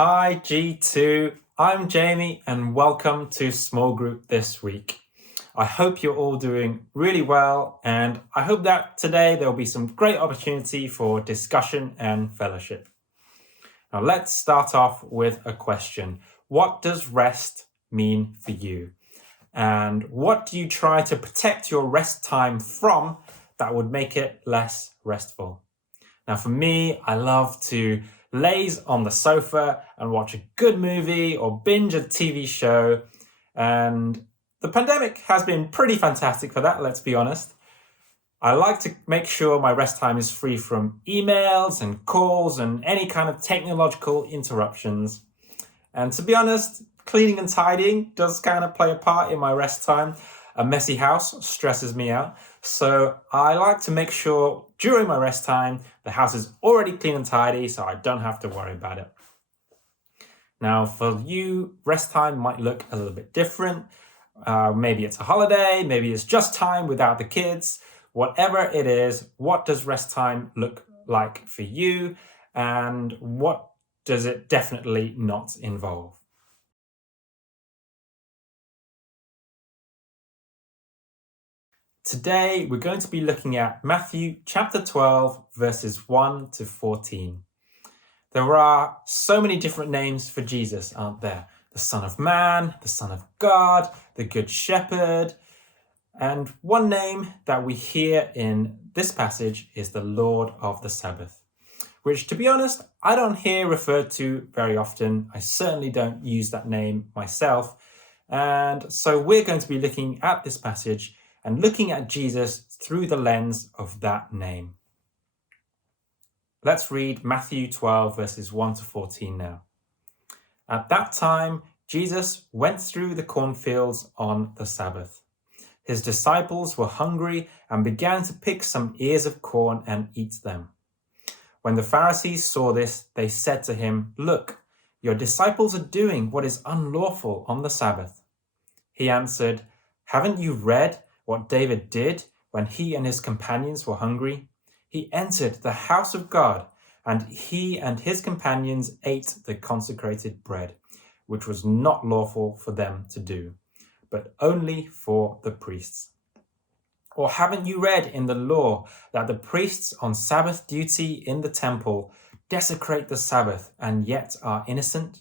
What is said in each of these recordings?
Hi G2, I'm Jamie and welcome to Small Group this week. I hope you're all doing really well and I hope that today there'll be some great opportunity for discussion and fellowship. Now let's start off with a question. What does rest mean for you? And what do you try to protect your rest time from that would make it less restful? Now for me, I love to laze on the sofa and watch a good movie or binge a TV show. And the pandemic has been pretty fantastic for that, let's be honest. I like to make sure my rest time is free from emails and calls and any kind of technological interruptions. And to be honest, cleaning and tidying does kind of play a part in my rest time. A messy house stresses me out. So I like to make sure during my rest time, the house is already clean and tidy so I don't have to worry about it. Now for you, rest time might look a little bit different. Maybe it's a holiday, maybe it's just time without the kids. Whatever it is, what does rest time look like for you? And what does it definitely not involve? Today, we're going to be looking at Matthew chapter 12, verses 1 to 14. There are so many different names for Jesus, aren't there? The Son of Man, the Son of God, the Good Shepherd. And one name that we hear in this passage is the Lord of the Sabbath, which, to be honest, I don't hear referred to very often. I certainly don't use that name myself. And so we're going to be looking at this passage and looking at Jesus through the lens of that name. Let's read Matthew 12, verses 1 to 14 now. At that time, Jesus went through the cornfields on the Sabbath. His disciples were hungry and began to pick some ears of corn and eat them. When the Pharisees saw this, they said to him, "Look, your disciples are doing what is unlawful on the Sabbath." He answered, "Haven't you read what David did when he and his companions were hungry? He entered the house of God, and he and his companions ate the consecrated bread, which was not lawful for them to do, but only for the priests. Or haven't you read in the law that the priests on Sabbath duty in the temple desecrate the Sabbath and yet are innocent?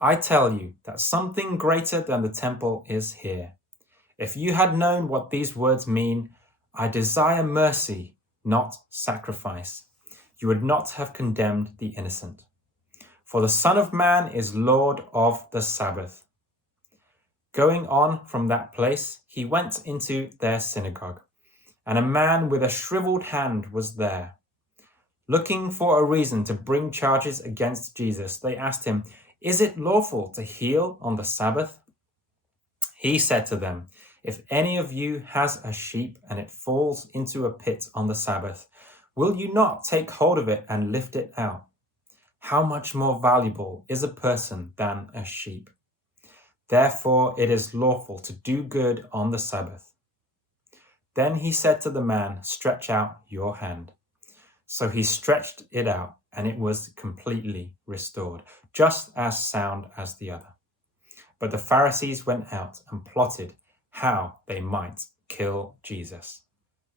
I tell you that something greater than the temple is here. If you had known what these words mean, 'I desire mercy, not sacrifice,' you would not have condemned the innocent. For the Son of Man is Lord of the Sabbath." Going on from that place, he went into their synagogue, and a man with a shriveled hand was there. Looking for a reason to bring charges against Jesus, they asked him, "Is it lawful to heal on the Sabbath?" He said to them, "If any of you has a sheep and it falls into a pit on the Sabbath, will you not take hold of it and lift it out? How much more valuable is a person than a sheep? Therefore it is lawful to do good on the Sabbath." Then he said to the man, "Stretch out your hand." So he stretched it out, and it was completely restored, just as sound as the other. But the Pharisees went out and plotted how they might kill Jesus.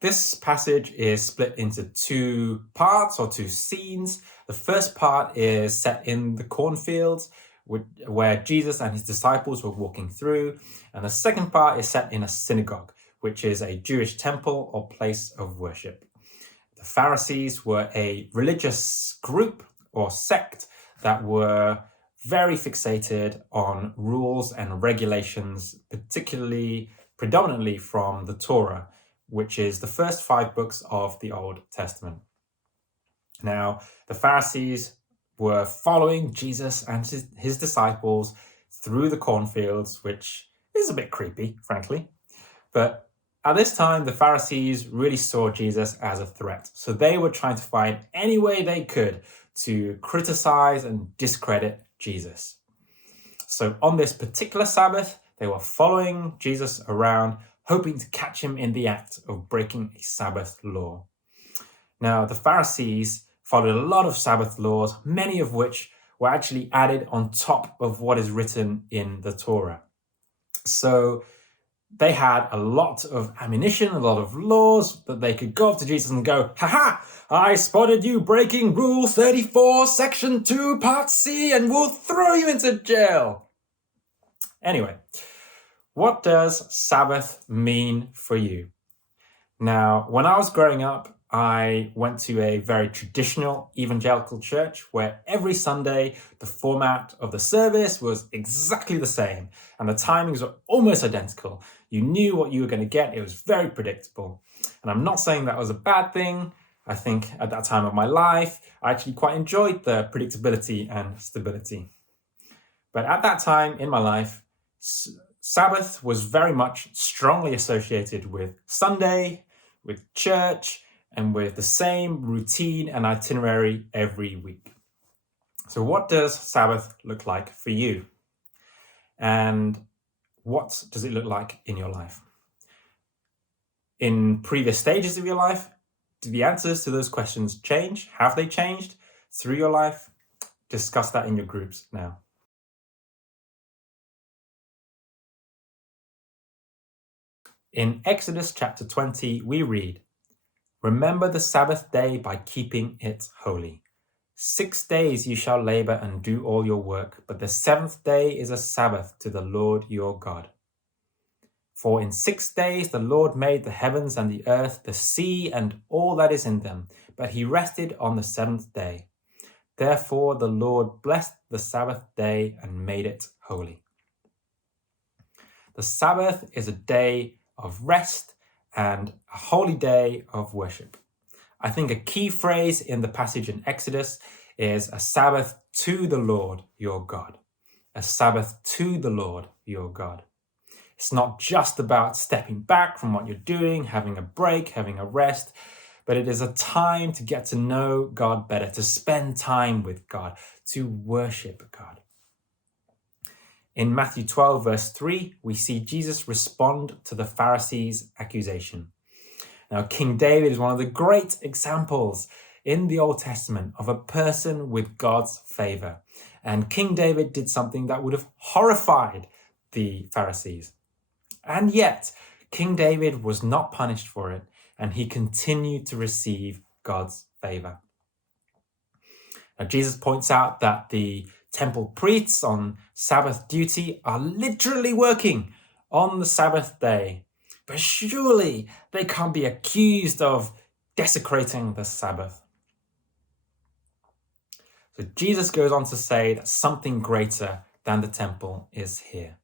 This passage is split into two parts or two scenes. The first part is set in the cornfields, where Jesus and his disciples were walking through. And the second part is set in a synagogue, which is a Jewish temple or place of worship. The Pharisees were a religious group or sect that were very fixated on rules and regulations, predominantly from the Torah, which is the first 5 books of the Old Testament. Now, the Pharisees were following Jesus and his disciples through the cornfields, which is a bit creepy, frankly. But at this time, the Pharisees really saw Jesus as a threat. So they were trying to find any way they could to criticize and discredit Jesus. So on this particular Sabbath, they were following Jesus around, hoping to catch him in the act of breaking a Sabbath law. Now, the Pharisees followed a lot of Sabbath laws, many of which were actually added on top of what is written in the Torah. So they had a lot of ammunition, a lot of laws that they could go up to Jesus and go, "Ha, I spotted you breaking Rule 34, Section 2, Part C, and we'll throw you into jail." Anyway, what does Sabbath mean for you? Now, when I was growing up, I went to a very traditional evangelical church where every Sunday the format of the service was exactly the same and the timings were almost identical. You knew what you were going to get. It was very predictable. And I'm not saying that was a bad thing. I think at that time of my life, I actually quite enjoyed the predictability and stability. But at that time in my life, Sabbath was very much strongly associated with Sunday, with church, and with the same routine and itinerary every week. So what does Sabbath look like for you? And what does it look like in your life? In previous stages of your life, do the answers to those questions change? Have they changed through your life? Discuss that in your groups now. In Exodus chapter 20, we read, "Remember the Sabbath day by keeping it holy. 6 days you shall labor and do all your work, but the seventh day is a Sabbath to the Lord your God. For in 6 days the Lord made the heavens and the earth, the sea, and all that is in them, but he rested on the seventh day. Therefore the Lord blessed the Sabbath day and made it holy." The Sabbath is a day of rest and a holy day of worship. I think a key phrase in the passage in Exodus is a Sabbath to the Lord your God. A Sabbath to the Lord your God. It's not just about stepping back from what you're doing, having a break, having a rest, but it is a time to get to know God better, to spend time with God, to worship God. In Matthew 12, verse 3, we see Jesus respond to the Pharisees' accusation. Now, King David is one of the great examples in the Old Testament of a person with God's favor. And King David did something that would have horrified the Pharisees. And yet, King David was not punished for it, and he continued to receive God's favor. Now, Jesus points out that the temple priests on Sabbath duty are literally working on the Sabbath day. But surely they can't be accused of desecrating the Sabbath. So Jesus goes on to say that something greater than the temple is here.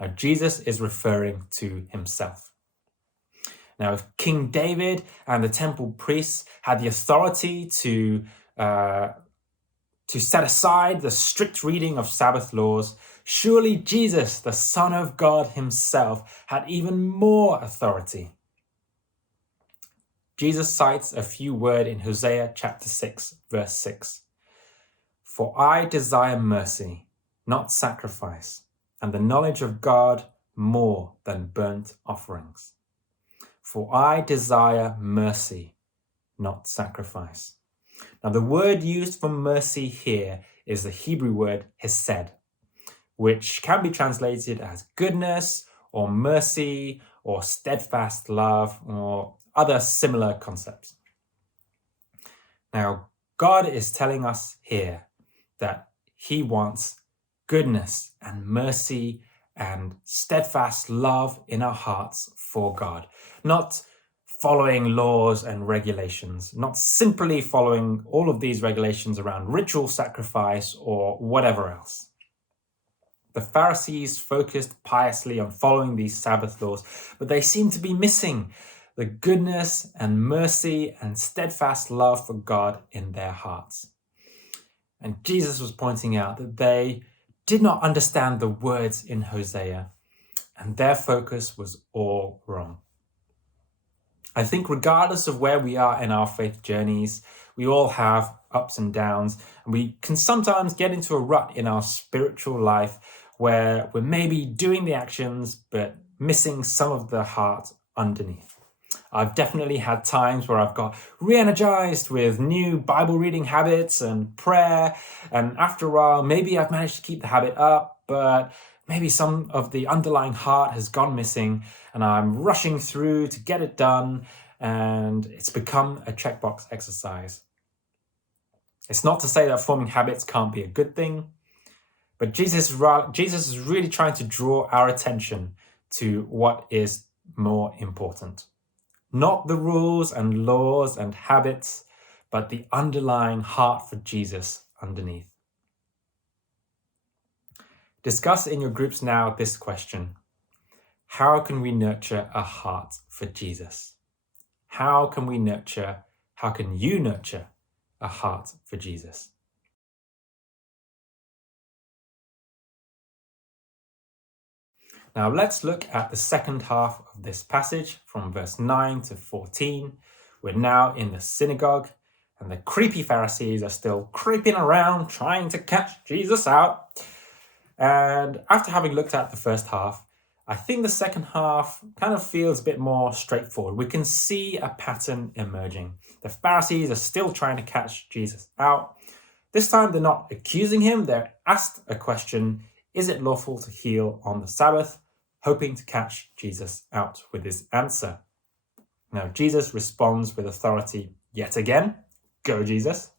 Now, Jesus is referring to himself. Now, if King David and the temple priests had the authority to set aside the strict reading of Sabbath laws, surely Jesus, the Son of God himself, had even more authority. Jesus cites a few words in Hosea chapter 6, verse 6. "For I desire mercy, not sacrifice, and the knowledge of God more than burnt offerings." For I desire mercy, not sacrifice. Now, the word used for mercy here is the Hebrew word hesed, which can be translated as goodness or mercy or steadfast love or other similar concepts. Now, God is telling us here that he wants goodness and mercy and steadfast love in our hearts for God, not following laws and regulations, not simply following all of these regulations around ritual sacrifice or whatever else. The Pharisees focused piously on following these Sabbath laws, but they seem to be missing the goodness and mercy and steadfast love for God in their hearts. And Jesus was pointing out that they did not understand the words in Hosea, and their focus was all wrong. I think regardless of where we are in our faith journeys, we all have ups and downs, and we can sometimes get into a rut in our spiritual life where we're maybe doing the actions but missing some of the heart underneath. I've definitely had times where I've got re-energized with new Bible reading habits and prayer. And after a while, maybe I've managed to keep the habit up, but maybe some of the underlying heart has gone missing and I'm rushing through to get it done. And it's become a checkbox exercise. It's not to say that forming habits can't be a good thing, but Jesus is really trying to draw our attention to what is more important. Not the rules and laws and habits, but the underlying heart for Jesus underneath. Discuss in your groups now this question: how can we nurture a heart for Jesus? How can you nurture a heart for Jesus? Now let's look at the second half of this passage from verse 9 to 14. We're now in the synagogue and the creepy Pharisees are still creeping around trying to catch Jesus out. And after having looked at the first half, I think the second half kind of feels a bit more straightforward. We can see a pattern emerging. The Pharisees are still trying to catch Jesus out. This time they're not accusing him, they're asked a question: is it lawful to heal on the Sabbath? Hoping to catch Jesus out with his answer. Now, Jesus responds with authority yet again. Go, Jesus.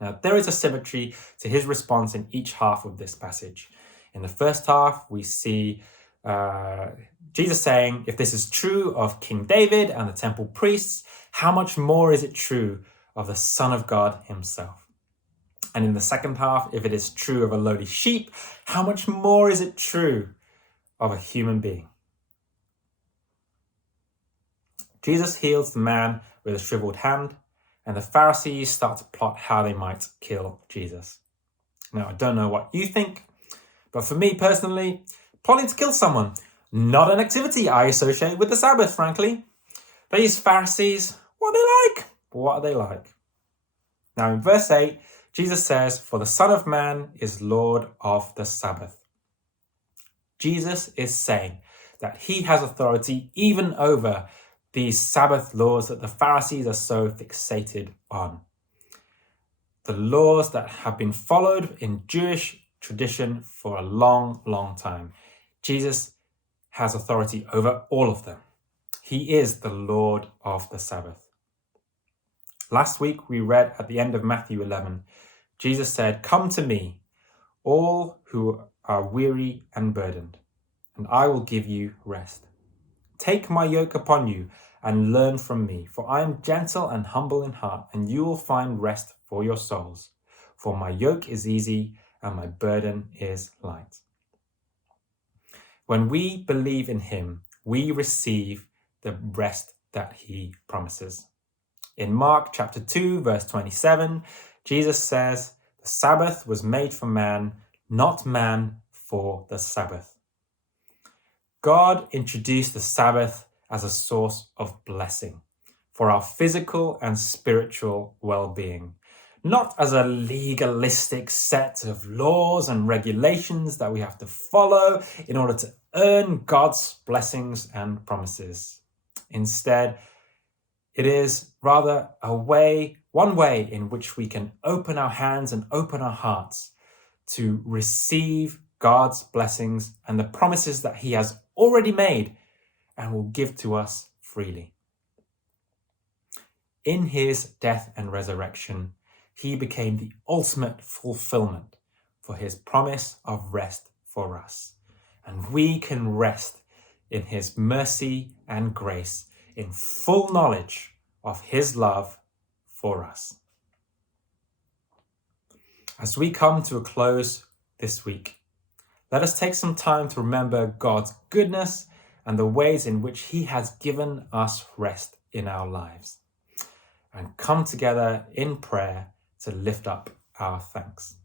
Now, there is a symmetry to his response in each half of this passage. In the first half, we see Jesus saying, if this is true of King David and the temple priests, how much more is it true of the Son of God himself? And in the second half, if it is true of a lowly sheep, how much more is it true of a human being? Jesus heals the man with a shriveled hand, and the Pharisees start to plot how they might kill Jesus. Now, I don't know what you think, but for me personally, plotting to kill someone, not an activity I associate with the Sabbath, frankly. These Pharisees, what are they like? Now, in verse 8, Jesus says, "For the Son of Man is Lord of the Sabbath." Jesus is saying that he has authority even over these Sabbath laws that the Pharisees are so fixated on. The laws that have been followed in Jewish tradition for a long, long time. Jesus has authority over all of them. He is the Lord of the Sabbath. Last week we read at the end of Matthew 11, Jesus said, "Come to me, all who are weary and burdened, and I will give you rest. Take my yoke upon you and learn from me, for I am gentle and humble in heart, and you will find rest for your souls. For my yoke is easy and my burden is light." When we believe in him, we receive the rest that he promises. In Mark chapter 2, verse 27, Jesus says, "The Sabbath was made for man, not man for the Sabbath." God introduced the Sabbath as a source of blessing for our physical and spiritual well-being, not as a legalistic set of laws and regulations that we have to follow in order to earn God's blessings and promises. Instead, it is rather one way in which we can open our hands and open our hearts to receive God's blessings and the promises that he has already made and will give to us freely. In his death and resurrection, he became the ultimate fulfillment for his promise of rest for us. And we can rest in his mercy and grace in full knowledge of his love for us. As we come to a close this week, let us take some time to remember God's goodness and the ways in which he has given us rest in our lives, and come together in prayer to lift up our thanks.